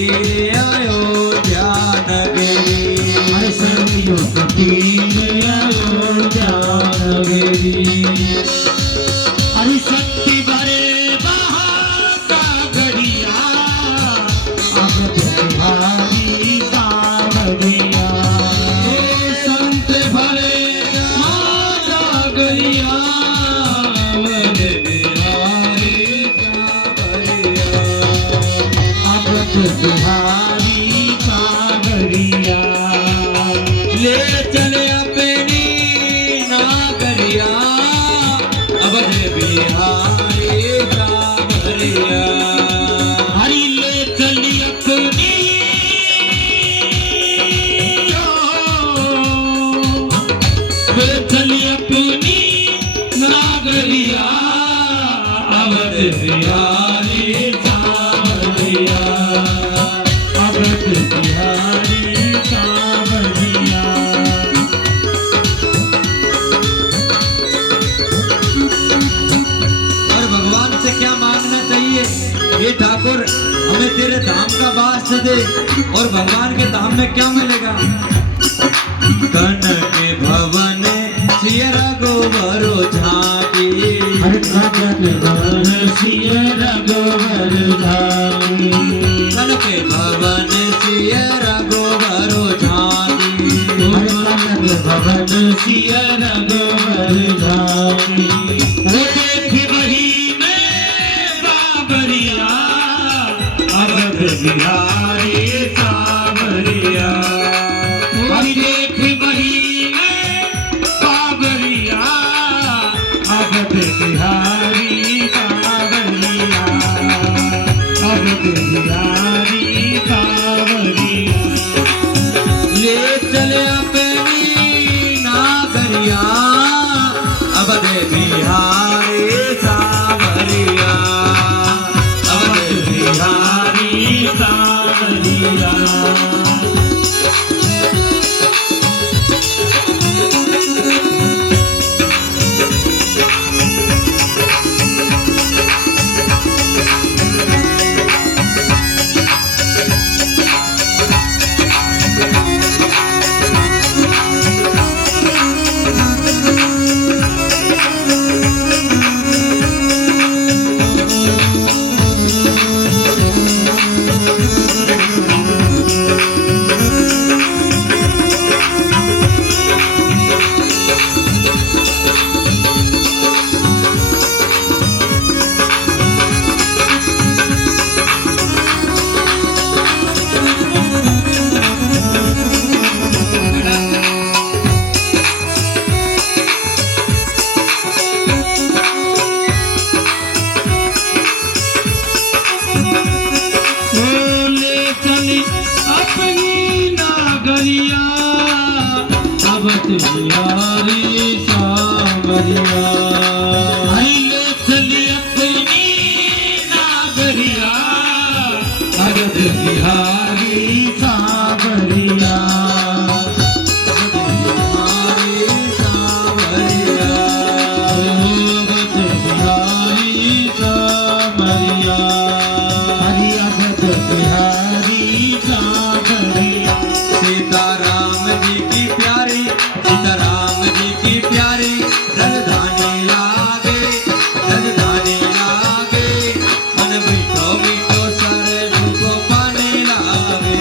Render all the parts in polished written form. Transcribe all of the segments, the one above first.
तीर अयोध्या नगरी, हर सदियों का तीर अयोध्या नगरी। हरि शक्ति भरे बाहर का गड़िया, अब बिहारी सावरिया। संत भरे माता गरिया, अवध बिहारी सावरिया। अवध बिहारी सावरिया। ले चले अपनी नागरिया, अवध बिहारी सावरिया। हरि ले चली अपनी, ले चली अपनी नागरिया, अवध बिहारी सावरिया। अवध बिहारी सावरिया। और भगवान से क्या मांगना चाहिए? ये ठाकुर हमें तेरे धाम का वास दे, और भगवान के धाम में क्या मिलेगा? कनक भवन सिय रघुवरो झांकी, हर कनक भवन सिय रघुवर धामी। कनक भवन सिय रघुवरो झांकी, हर कनक भवन सिय रघुवर धामी। वो देख वही में बाबरिया, अवध बिहारी सावरिया। हरि देख वही में बाबरिया, अवध बिहारी सावरिया। अवध बिहारी सावरिया। ले चले अपनी नागरिया, अवध बिहारी सावरिया। अवध बिहारी सावरिया। अपनी नागरिया, अवध बिहारी सावरिया। हरि ले चली अपनी नागरिया, अवध बिहारी सावरिया। बिहारी सावरिया। अवध बिहारी सावरिया। हरि अवध बिहारी सावरिया। सीताराम जी की प्यारी, सीताराम जी की प्यारी, राजधानी लागे, राजधानी लागे, मन मीठो मीठो सरजू को पानी लागे।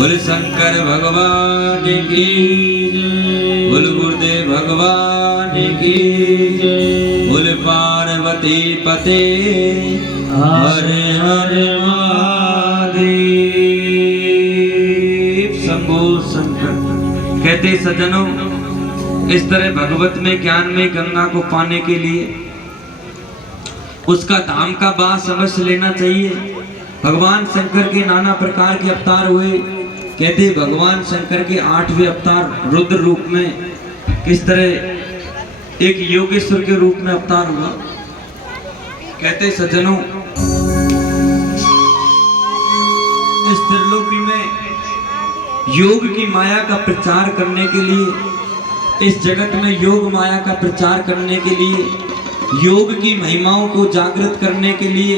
बोल शंकर भगवान की जय, बोल गुरुदेव भगवान की जय, बोल पार्वती पते हर हर महादेव। शंभो शंकर। कहते सज्जनों, इस तरह भगवत में ज्ञान में गंगा को पाने के लिए उसका धाम का वास अवश्य लेना चाहिए। भगवान शंकर के नाना प्रकार के अवतार हुए। कहते भगवान शंकर के 8वें अवतार रुद्र रूप में किस तरह एक योगेश्वर के रूप में अवतार हुआ। कहते सज्जनों, इस त्रिलोकी में योग की माया का प्रचार करने के लिए, इस जगत में योग माया का प्रचार करने के लिए, योग की महिमाओं को जागृत करने के लिए,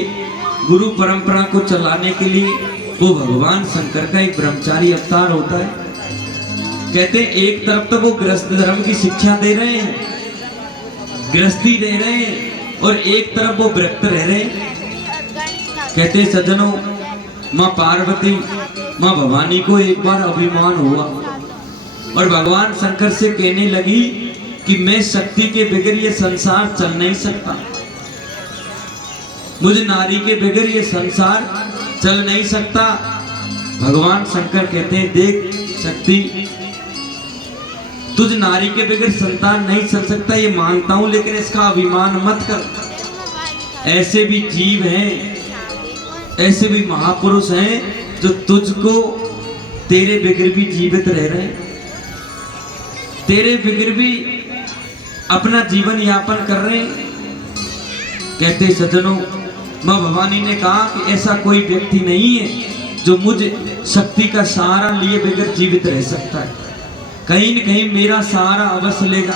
गुरु परंपरा को चलाने के लिए वो भगवान शंकर का एक ब्रह्मचारी अवतार होता है। कहते हैं एक तरफ तो वो गृहस्थ धर्म की शिक्षा दे रहे हैं, गृहस्थी दे रहे हैं, और एक तरफ वो व्रत रह रहे हैं। कहते सज्जनों, माँ पार्वती माँ भवानी को एक बार अभिमान हुआ और भगवान शंकर से कहने लगी कि मैं शक्ति के बगैर ये संसार चल नहीं सकता, मुझे नारी के बगैर ये संसार चल नहीं सकता। भगवान शंकर कहते हैं, देख शक्ति, तुझ नारी के बगैर संतान नहीं चल सकता, ये मानता हूं, लेकिन इसका अभिमान मत कर। ऐसे भी जीव हैं, ऐसे भी महापुरुष हैं जो तुझको तेरे बगैर भी जीवित रह रहे हैं, तेरे बगैर भी अपना जीवन यापन कर रहे हैं। कहते सज्जनों, माँ भवानी ने कहा कि ऐसा कोई व्यक्ति नहीं है जो मुझ शक्ति का सहारा लिए बगैर जीवित रह सकता है, कहीं न कहीं मेरा सहारा अवश्य लेगा।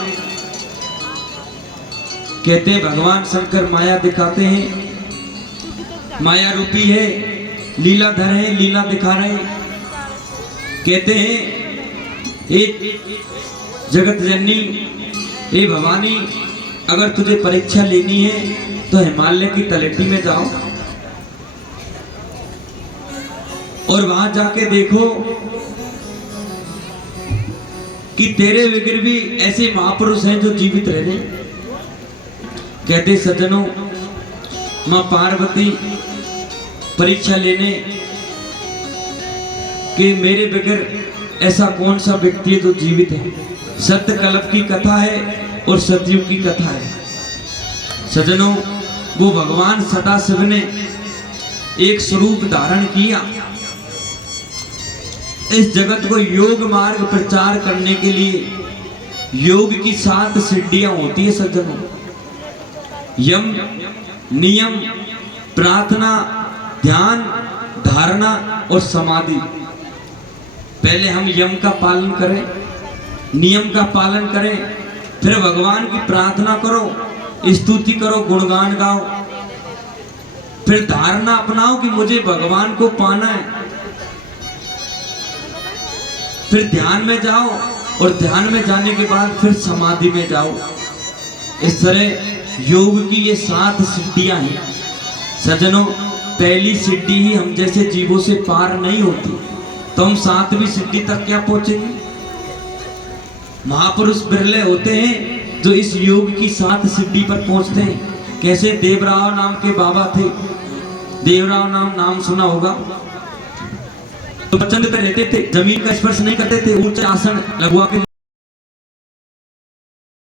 कहते भगवान शंकर माया दिखाते हैं, माया रूपी है, लीलाधर है, लीला दिखा रहे हैं। कहते हैं एक जगत जननी, हे भवानी, अगर तुझे परीक्षा लेनी है तो हिमालय की तलहटी में जाओ और वहां जाके देखो कि तेरे बगैर भी ऐसे महापुरुष हैं जो जीवित रह रहे। कहते सज्जनों, मां पार्वती परीक्षा लेने कि मेरे बगैर ऐसा कौन सा व्यक्ति है जो जीवित है। सत्यकल्प की कथा है और सतयुग की कथा है। सज्जनों, वो भगवान सदाशिव ने एक स्वरूप धारण किया इस जगत को योग मार्ग प्रचार करने के लिए। योग की 7 सिद्धियां होती है सज्जनों, यम, नियम, प्रार्थना, ध्यान, धारणा और समाधि। पहले हम यम का पालन करें, नियम का पालन करें, फिर भगवान की प्रार्थना करो, स्तुति करो, गुणगान गाओ, फिर धारणा अपनाओ कि मुझे भगवान को पाना है, फिर ध्यान में जाओ और ध्यान में जाने के बाद फिर समाधि में जाओ। इस तरह योग की ये 7 सिद्धियां हैं। सज्जनों, पहली सिद्धि ही हम जैसे जीवों से पार नहीं होती, तो हम 7वीं सिद्धि तक क्या पहुंचेंगे। महापुरुष बिरले होते हैं जो इस योग की 7 सिद्धि पर पहुंचते हैं। कैसे देवराव नाम के बाबा थे, देवराव नाम सुना होगा। तो बचन पे रहते थे, जमीन का स्पर्श नहीं करते थे, ऊंचे आसन लगवा के